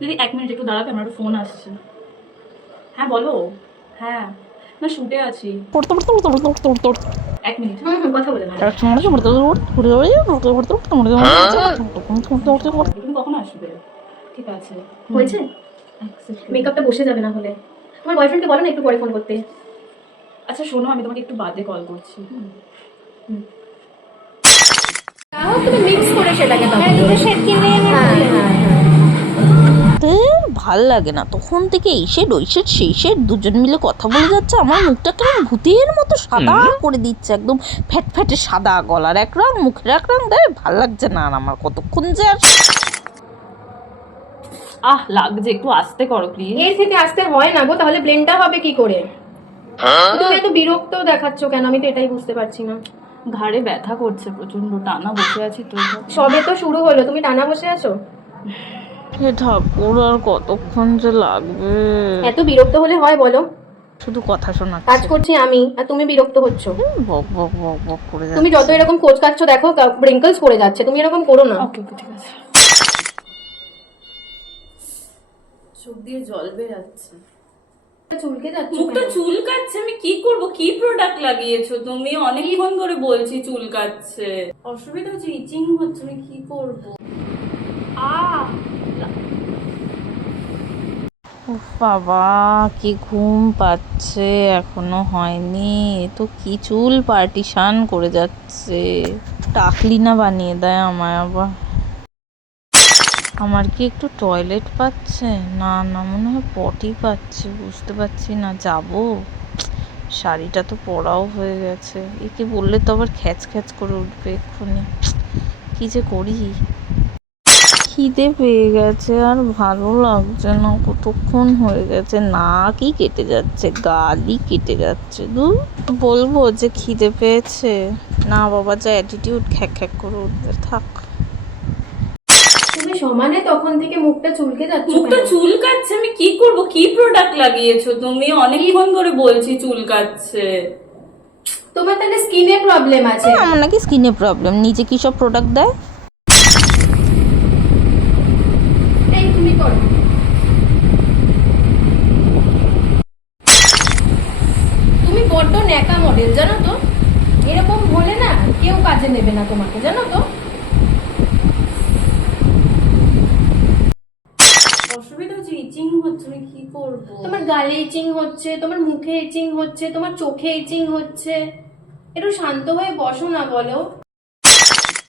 দিদি 1 মিনিট একটু দাঁড়াবে, আমার একটা ফোন আসছে। হ্যাঁ বলো। হ্যাঁ না, শুটে আছি। 1 মিনিট। কথা বলে না। তুমি কখন আসবে? ঠিক আছে, হয়েছে? মেকআপটা বসে যাবে না হলে। তোমার বয়ফ্রেন্ডকে বলো না একটু পরে ফোন করতে। আচ্ছা শোনো, আমি তোমাকে একটু বাদে কল করছি। তাও তুমি মিক্স করে সেটাকে দাও। ভাল লাগে না, তখন থেকে এই শেড ওই শেড সেই শেড দুজন মিলে কথা বলে যাচ্ছে, আমার মুখটা কেমন ভূতের মতো সাদা করে দিচ্ছে, একদম ফ্যাট ফ্যাটে সাদা, গলার এক রং মুখের এক রং, দেয় ভাল লাগছে না আর আমার। কতক্ষণ যে আর লাগছে, একটু আস্তে করো প্লিজ। এর থেকে আসতে হয় না গো, তাহলে ব্লেন্ডটা হবে কি করে? তুমি এত বিরক্ত দেখাচ্ছ কেন, আমি তো এটাই বুঝতে পারছি না। ঘাড়ে ব্যথা করছে প্রচন্ড, টানা বসে আছি তো। সবে তো শুরু হলো, তুমি টানা বসে আছো? হে ঠাকুর, আর কতক্ষণ যে লাগবে? এত বিরক্ত হলে হয় বলো? শুধু কথা শোনা, কাজ করছি আমি আর তুমি বিরক্ত হচ্ছ। বক বক বক বক করে তুমি যত এরকম কোচ কাচ্ছ দেখো রিঙ্কলস পড়ে যাচ্ছে, তুমি এরকম করো না। ওকে ওকে ঠিক আছে। চোখ দিয়ে জল বেরাচ্ছে, চুলকে যাচ্ছে। মুখটা চুলকাচ্ছে, আমি কি করব? কি প্রোডাক্ট লাগিয়েছো তুমি? অনেকক্ষণ ধরে বলছি চুলকাচ্ছে, অসুবিধা হচ্ছে, ইচিং হচ্ছে, আমি কি করব? বাবা, কি ঘুম পাচ্ছে, এখনো হয়নি। এ তো কি চুল পার্টিশান করে যাচ্ছে। টাকলি না বানিয়ে দেয় আমায় আবার। আমার কি একটু টয়লেট পাচ্ছে? না না, মনে হয় পটি পাচ্ছে, বুঝতে পারছি না। যাবো, শাড়িটা তো পরাও হয়ে গেছে, একে বললে তো আবার খ্যাচ খ্যাচ করে উঠবে এক্ষুনি। কি যে করি। খিদে পেয়ে গেছে, আর ভালো লাগছে না, কতক্ষণ হয়ে গেছে, নাকই কেটে যাচ্ছে, গালই কেটে যাচ্ছে। দূর, বলবো যে খিদে পেয়েছে? না বাবা, যা অ্যাটিটিউড, খ্যাক খ্যাক করে উঠবে, থাক। তুমি সমানে তখন থেকে মুখটা চুলকে যাচ্ছে। মুখটা চুলকাচ্ছে, আমি কি করব? কি প্রোডাক্ট লাগিয়েছো তুমি? অনেকক্ষণ ধরে বলছি চুলকাচ্ছে। তোমার তাহলে স্কিনে প্রবলেম আছে। আমার নাকি স্কিনে প্রবলেম, নিচে কি সব প্রোডাক্ট দেয়? এই তুমি করো। তুমি বড্ড ন্যাকা মডেল জানো তো, এরকম হলে না কেউ কাজে নেবে না তোমাকে, জানো তো। অসুবিধা হচ্ছে, ইচিং হচ্ছে, আমি কি করব? তোমার গালে ইচিং হচ্ছে, তোমার মুখে ইচিং হচ্ছে, তোমার চোখে ইচিং হচ্ছে। একটু শান্ত হয়ে বসো না বলো।